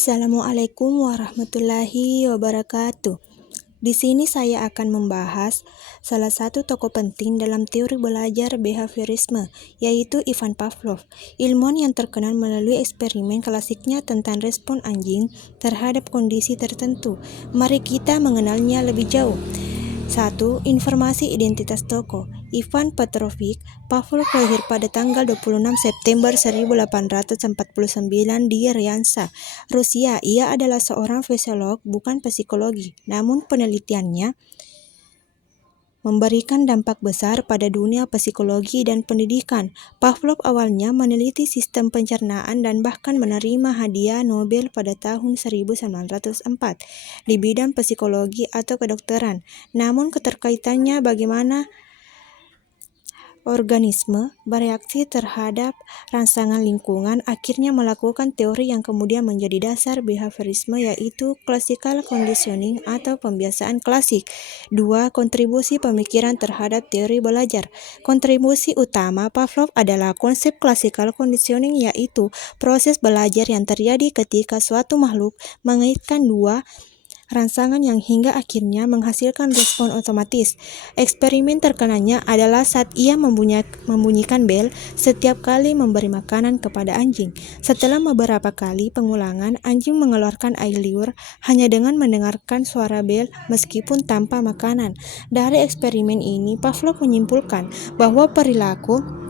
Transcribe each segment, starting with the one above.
Assalamualaikum warahmatullahi wabarakatuh. Di sini saya akan membahas salah satu tokoh penting dalam teori belajar behaviorisme, yaitu Ivan Pavlov, ilmuwan yang terkenal melalui eksperimen klasiknya tentang respon anjing terhadap kondisi tertentu. Mari kita mengenalnya lebih jauh. 1. Informasi identitas tokoh. Ivan Petrovich Pavlov lahir pada tanggal 26 September 1849 di Ryansa, Rusia. Ia adalah seorang fisiolog, bukan psikologi, namun penelitiannya memberikan dampak besar pada dunia psikologi dan pendidikan. Pavlov awalnya meneliti sistem pencernaan dan bahkan menerima hadiah Nobel pada tahun 1904 di bidang psikologi atau kedokteran. Namun keterkaitannya bagaimana organisme bereaksi terhadap rangsangan lingkungan akhirnya melakukan teori yang kemudian menjadi dasar behaviorisme, yaitu classical conditioning atau pembiasaan klasik. 2. Kontribusi pemikiran terhadap teori belajar. Kontribusi utama Pavlov adalah konsep classical conditioning, yaitu proses belajar yang terjadi ketika suatu makhluk mengaitkan dua rangsangan yang hingga akhirnya menghasilkan respon otomatis. Eksperimen terkenalnya adalah saat ia membunyikan bel setiap kali memberi makanan kepada anjing. Setelah beberapa kali pengulangan, anjing mengeluarkan air liur hanya dengan mendengarkan suara bel meskipun tanpa makanan. Dari eksperimen ini, Pavlov menyimpulkan bahwa perilaku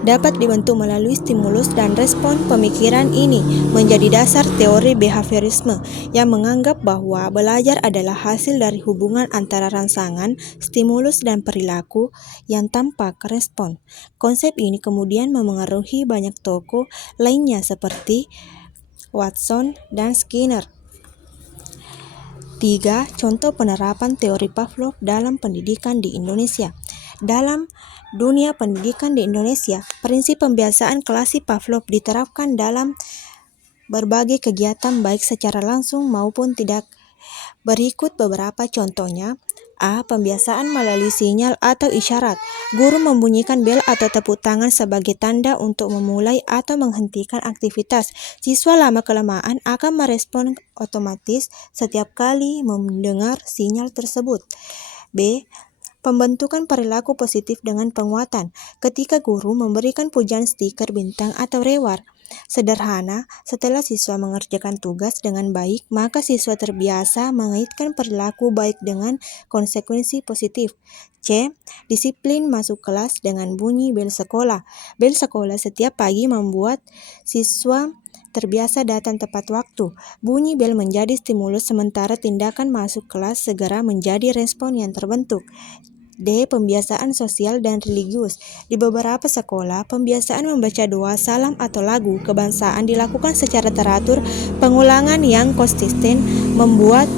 dapat dibentuk melalui stimulus dan respon. Pemikiran ini menjadi dasar teori behaviorisme yang menganggap bahwa belajar adalah hasil dari hubungan antara rangsangan, stimulus, dan perilaku yang tampak respon. Konsep ini kemudian memengaruhi banyak tokoh lainnya seperti Watson dan Skinner. 3. Contoh penerapan teori Pavlov dalam pendidikan di Indonesia. Dalam dunia pendidikan di Indonesia, prinsip pembiasaan klasik Pavlov diterapkan dalam berbagai kegiatan baik secara langsung maupun tidak. Berikut beberapa contohnya. A. Pembiasaan melalui sinyal atau isyarat. Guru membunyikan bel atau tepuk tangan sebagai tanda untuk memulai atau menghentikan aktivitas. Siswa lama-kelamaan akan merespon otomatis setiap kali mendengar sinyal tersebut. B. Pembentukan perilaku positif dengan penguatan. Ketika guru memberikan pujian stiker bintang atau reward sederhana setelah siswa mengerjakan tugas dengan baik, maka siswa terbiasa mengaitkan perilaku baik dengan konsekuensi positif. C. Disiplin masuk kelas dengan bunyi bel sekolah. Bel sekolah setiap pagi membuat siswa terbiasa datang tepat waktu. Bunyi bel menjadi stimulus sementara tindakan masuk kelas segera menjadi respon yang terbentuk. D. Pembiasaan sosial dan religius. Di beberapa sekolah, pembiasaan membaca doa, salam, atau lagu kebangsaan dilakukan secara teratur. Pengulangan yang konsisten membuat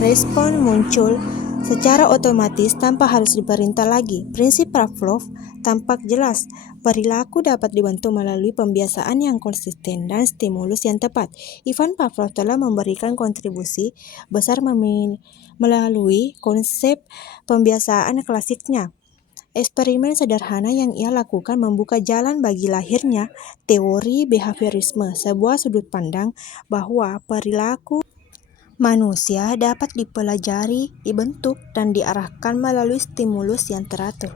respon muncul secara otomatis tanpa harus diperintah lagi. Prinsip Pavlov tampak jelas. Perilaku dapat dibentuk melalui pembiasaan yang konsisten dan stimulus yang tepat. Ivan Pavlov telah memberikan kontribusi besar melalui konsep pembiasaan klasiknya. Eksperimen sederhana yang ia lakukan membuka jalan bagi lahirnya teori behaviorisme, sebuah sudut pandang bahwa perilaku manusia dapat dipelajari, dibentuk, dan diarahkan melalui stimulus yang teratur.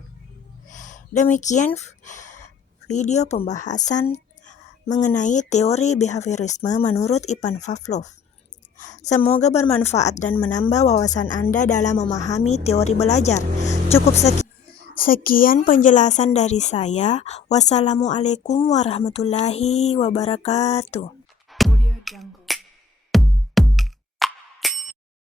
Demikian video pembahasan mengenai teori behaviorisme menurut Ivan Pavlov. Semoga bermanfaat dan menambah wawasan Anda dalam memahami teori belajar. Cukup sekian penjelasan dari saya. Wassalamualaikum warahmatullahi wabarakatuh.